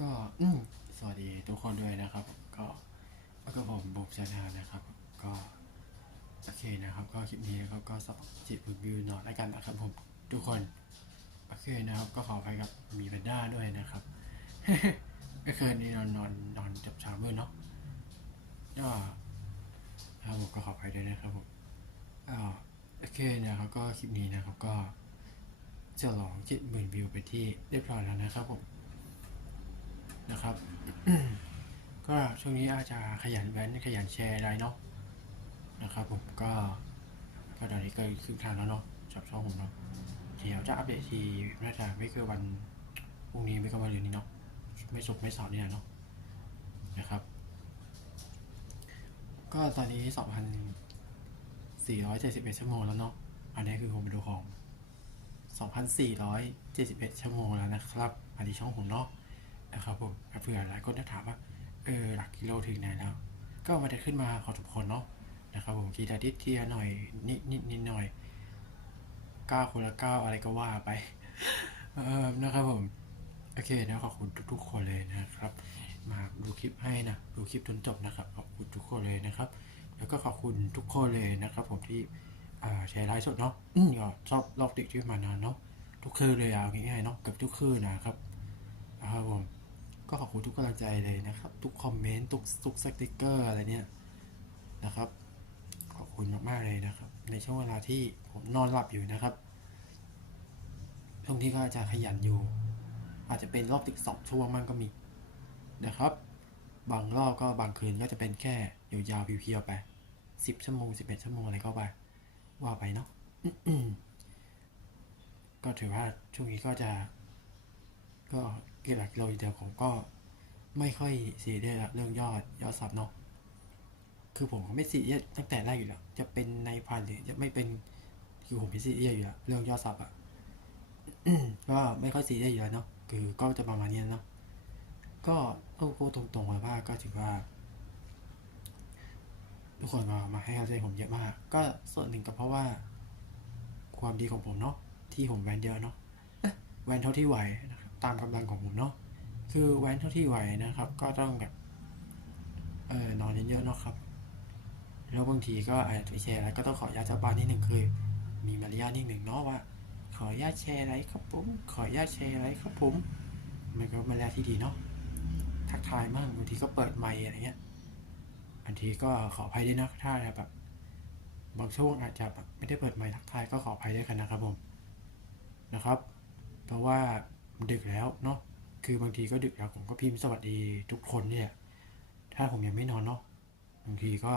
ก็อืมสวัสดีทุกคนด้วยนะครับ ก็ก็ผมบุ๊กชาแนลนะครับ ก็โอเคนะครับ ก็คลิปนี้นะครับก็สอบจิตรีวิวหน่อยแล้วกันนะครับผมทุกคนโอเคนะครับ ก็ขอไปกับมีแพนด้าด้วยนะครับก็คืนนี้นอนนอนนอนจับช้ามืดเนาะก็ครับผมก็ขอไปด้วยนะครับผมอ่าโอเคนะครับก็คลิปนี้นะครับก็จะลองจิตหมื่นวิวไปที่เรียบร้อยแล้วนะครับผม นะครับ ก็ช่วงนี้อาจจะขยันแว้นขยันแชร์อะไรเนาะนะครับผมก็ก็ตอนนี้ก็ครึ่งทางแล้วเนาะจับช่องผมเนาะเดี๋ยวจะอัปเดตทีน่าจะไม่เกินวันพรุ่งนี้ไม่ก็วันอื่นนี้เนาะไม่สุกร์ไม่เสาร์นี่แหละเนาะนะครับ ก็ตอนนี้สองพันสี่ร้อยเจ็ดสิบเอ็ดชั่วโมงแล้วเนาะอันนี้คือผมไปดูของสองพันสี่ร้อยเจ็ดสิบเอ็ดชั่วโมงแล้วนะครับอันนี้ช่องผมเนาะนะครับผม เผื่อหลายคนจะถามว่าเออหลักกิโลถึงไหนแล้ว ก็มันจะขึ้นมาขอทุกคนเนาะนะครับผมกีตาดิเทียหน่อยนิดนิดนิดหน่อยก้าวคนละก้าวอะไรก็ว่าไปเออนะครับผมโอเคนะขอบคุณทุกๆคนเลยนะครับ มาดูคลิปให้นะดูคลิปจนจบนะครับขอบคุณทุกคนเลยนะครับ แล้วก็ขอบคุณทุกคนเลยนะครับ ผมที่แชร์ไลฟ์สดเนาะอืมก็ชอบรอบติดที่มานานเนาะทุกคืนเลยเอาง่ายๆเนาะเกือบทุกคืนนะครับครับผม ก็ขอบคุณทุกกำลังใจเลยนะครับ ทุกคอมเมนต์ทุกทุกสติกเกอร์อะไรเนี่ยนะครับ ขอบคุณมากๆเลยนะครับ ในช่วงเวลาที่ผมนอนหลับอยู่นะครับช่วงที่ก็จะขยันอยู่ อาจจะเป็นรอบติดสองช่วงมั่งก็มีนะครับ บางรอบก็บางคืนก็จะเป็นแค่ยาวๆเพียวๆไปสิบชั่วโมงสิบเอ็ดชั่วโมงอะไรก็ไปว่าไปเนาะก็ถือว่าช่วงนี้ก็จะก็ หลักกิโลเดียวผมก็ไม่ค่อยซีเรียสเรื่องยอดยอดสับเนาะคือผมก็ไม่ซีเรียสตั้งแต่แรกอยู่แล้ว จะเป็นในพันหรือจะไม่เป็นคือผมไม่ซีเรียสอยู่แล้วเรื่องยอดสับอะก็ไม่ค่อยซีเรียสอยู่แล้วเนาะคือก็จะประมาณนี้เนาะก็ต้องพูดตรงๆเลยว่าก็ถือว่า ทุกคนมามาให้กำลังใจผมเยอะมาก ก็ส่วนหนึ่งก็เพราะว่า ความดีของผมเนาะที่ผมแวนเยอะเนาะแวนเท่าที่ไหวน ตามกำลังของผมเนาะคือแวนเท่าที่ไหวนะครับ ก็ต้องแบบเออนอนเยอะๆเนาะครับแล้วบางทีก็อาจจะแชร์อะไรก็ต้องขออนุญาตเจ้าบ้านนิดหนึ่งคือ มีมารยาทนิดหนึ่งเนาะว่า ขออนุญาตแชร์อะไรครับผมขออนุญาตแชร์อะไรครับผมมันก็มารยาทที่ดีเนาะทักทายมั่งบางทีก็เปิดไมค์อะไรเงี้ยบางทีก็ขออภัยด้วยนะถ้าแบบบางช่วงอาจจะแบบไม่ได้เปิดไมค์ทักทายก็ขออภัยด้วยกันนะครับผมนะครับ เพราะว่า ดึกแล้วเนาะคือบางทีก็ดึกแล้วผมก็พิมพ์สวัสดีทุกคนเนี่ยถ้าผมยังไม่นอนเนาะบางทีก็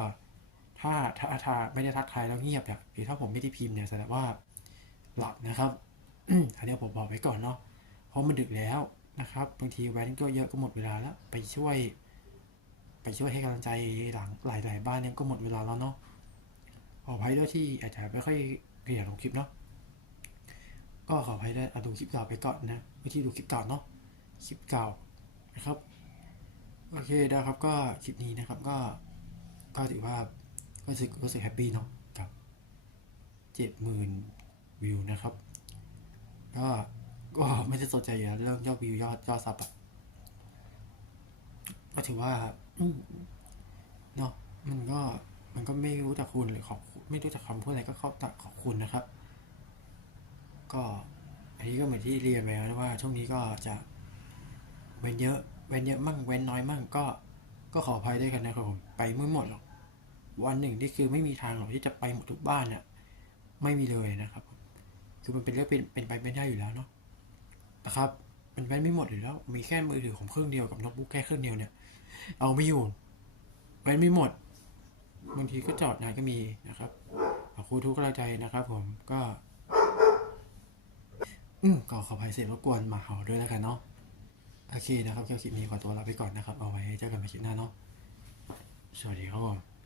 ถ้าถ้าถ้าไม่ได้ทักทายแล้วเงียบเนี่ยหรือถ้าผมไม่ได้พิมพ์เนี่ยแสดงว่าหลับนะครับอันนี้ผมบอกไว้ก่อนเนาะเพราะมันดึกแล้วนะครับบางทีแว้นก็เยอะก็หมดเวลาแล้ว ไปช่วย ไปช่วยให้กำลังใจหลังหลาย ๆ บ้านเนี่ยก็หมดเวลาแล้วเนาะขออภัยด้วยที่อาจจะไม่ค่อยเรียนลงคลิปเนาะ ก็ขออภัยด้วยเอาดูคลิปเก่าไปก่อนนะวิธีดูคลิปเก่าเนาะคลิปเก่านะครับโอเคนะครับก็คลิปนี้นะครับก็ก็ถือว่าก็รู้สึกรู้สึกแฮปปี้เนาะกับเจ็ดหมื่นวิวนะครับ ก็ก็ไม่ได้สนใจเรื่องยอดวิวยอดยอดซับอะก็ถือว่าเนาะมันก็มันก็ไม่รู้จักคุณหรือขอบไม่รู้จักคำพูดอะไรก็ขอบขอบคุณนะครับ ก็อันนี้ก็เหมือนที่เรียนไปแล้วว่าช่วงนี้ก็จะเว้นเยอะเว้นเยอะมั่งเว้นน้อยมั่งก็ก็ขออภัยด้วยกันนะครับผมไปไม่หมดหรอกวันหนึ่งที่คือไม่มีทางหรอกที่จะไปหมดทุกบ้านเนี่ยไม่มีเลยนะครับ คือมันเป็นเรื่องเป็นเป็นไปไม่ได้อยู่แล้วเนาะนะครับมันไปไม่หมดอยู่แล้ว มีแค่มือถือของเครื่องเดียวกับโน้ตบุ๊กแค่เครื่องเดียวเนี่ย เอาไม่อยู่เว้นไม่หมดบางทีก็จอดนานก็มีนะครับขอบคุณทุกกำลังใจนะครับผมก็ อืมก็ขออภัยเสียงรบกวนหมาเห่าด้วยแล้วกันเนาะโอเคนะครับแค่คลิปนี้ขอตัวลาไปก่อนนะครับ เอาไว้เจอกันใหม่คลิปหน้าเนาะสวัสดีครับผม